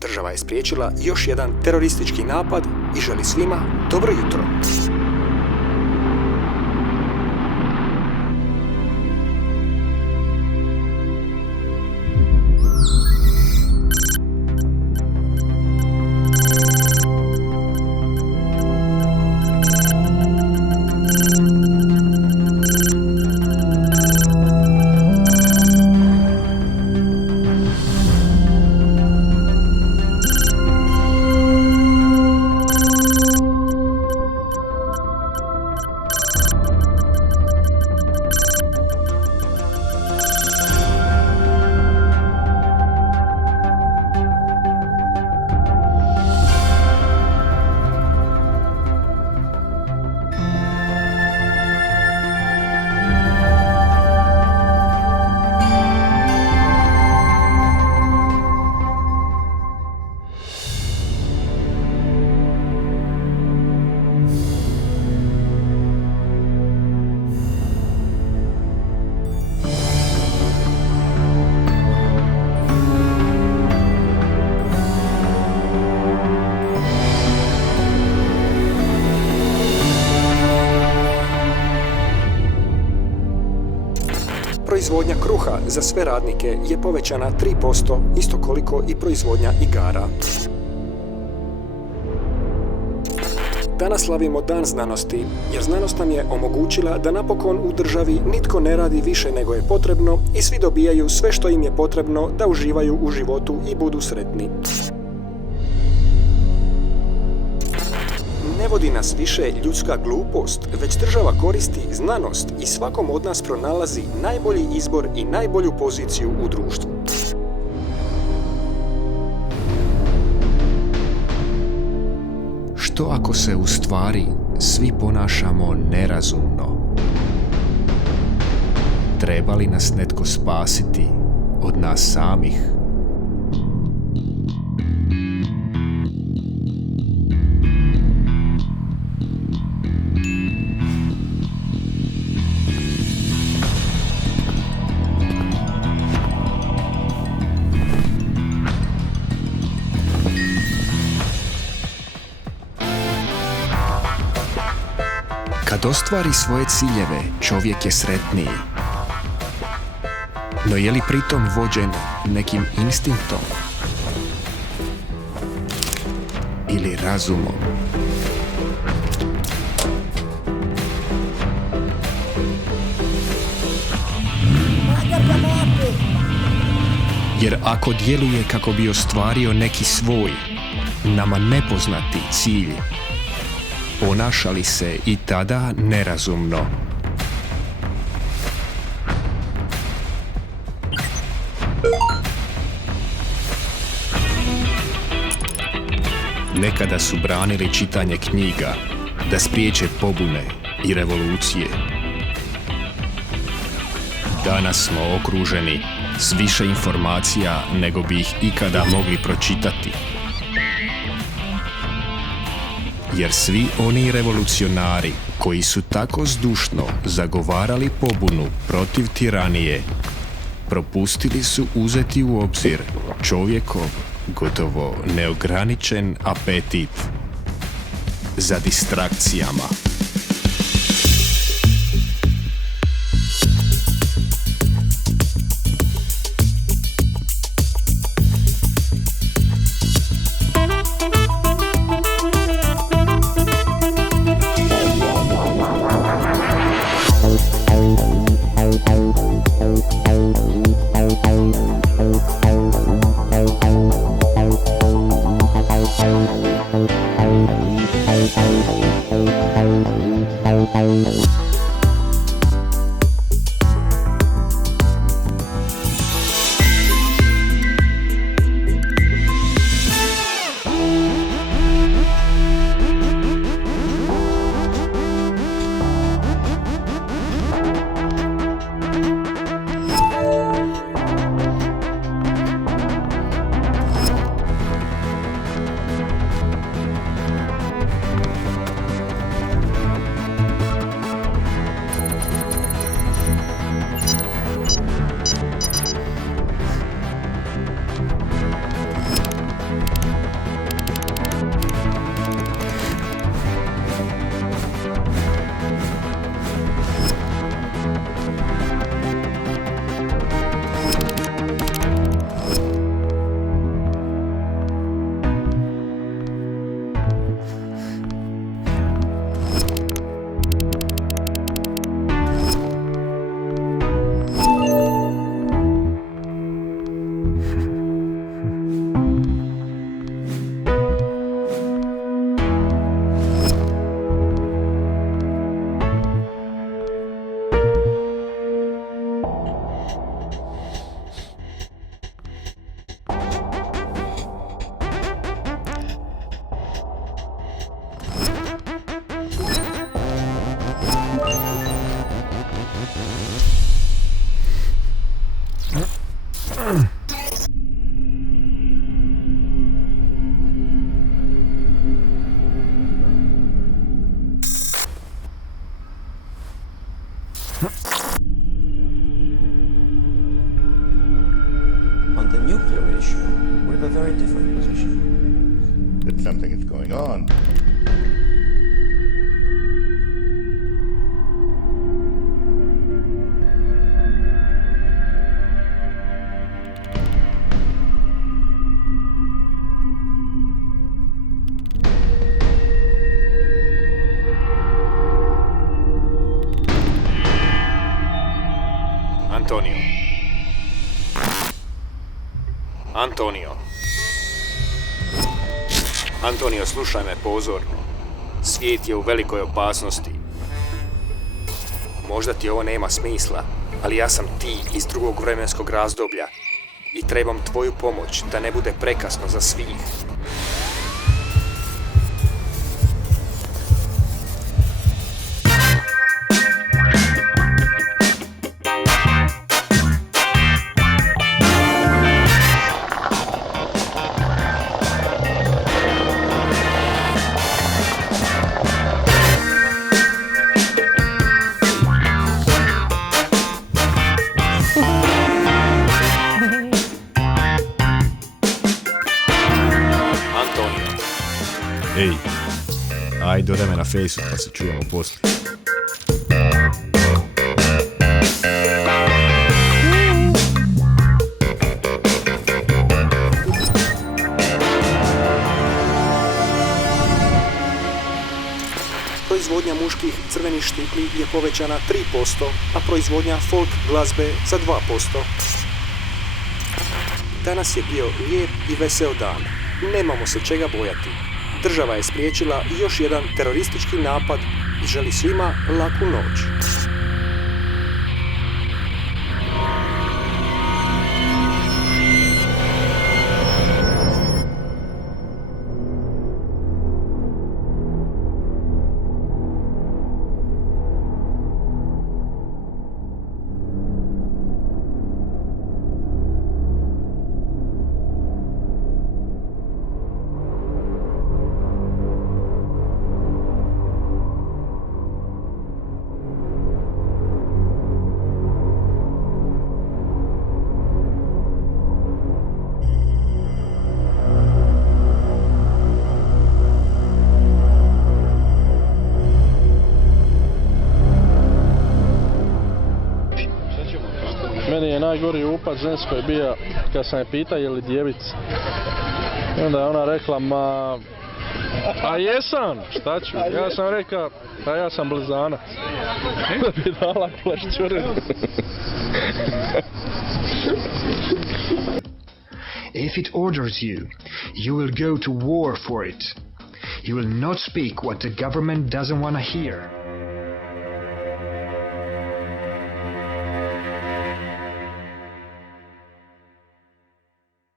Država je spriječila još jedan teroristički napad i želi svima dobro jutro. Proizvodnja kruha za sve radnike je povećana 3%, isto koliko i proizvodnja igara. Danas slavimo Dan znanosti, jer znanost nam je omogućila da napokon u državi nitko ne radi više nego je potrebno i svi dobijaju sve što im je potrebno da uživaju u životu i budu sretni. Ne vodi nas više ljudska glupost, već država koristi znanost i svakom od nas pronalazi najbolji izbor i najbolju poziciju u društvu. Što ako se u stvari svi ponašamo nerazumno? Treba li nas netko spasiti od nas samih? Kad ostvari svoje ciljeve, čovjek je sretniji. No je li pritom vođen nekim instinktom? Ili razumom? Jer ako djeluje kako bi ostvario neki svoj, nama nepoznati cilj, ponaša li se i tada nerazumno? Nekada su branili čitanje knjiga da spriječe pobune i revolucije. Danas smo okruženi s više informacija nego bi ih ikada mogli pročitati. Jer svi oni revolucionari koji su tako zdušno zagovarali pobunu protiv tiranije, propustili su uzeti u obzir čovjekov gotovo neograničen apetit za distrakcijama. very different position. That something is going on. Antonio, slušaj me pozorno. Svijet je u velikoj opasnosti. Možda ti ovo nema smisla, ali ja sam ti iz drugog vremenskog razdoblja i trebam tvoju pomoć da ne bude prekasno za svih. Ej, ajde dodaj me na Fejsu pa se čujemo poslije. Proizvodnja muških crvenih štipli je povećana 3%, a proizvodnja folk glazbe za 2%. Danas je bio lijep i veseo dan. Nemamo se čega bojati. Država je spriječila još jedan teroristički napad i želi svima laku noć. Meni je najgori upad ženskoj bio kad sam je pitao je li djevica. I onda je ona rekla, a jesam, šta ću? Ja sam rekao, a ja sam blizanac. Da bi dala klešćurinu. If it orders you, you will go to war for it. You will not speak what the government doesn't want to hear.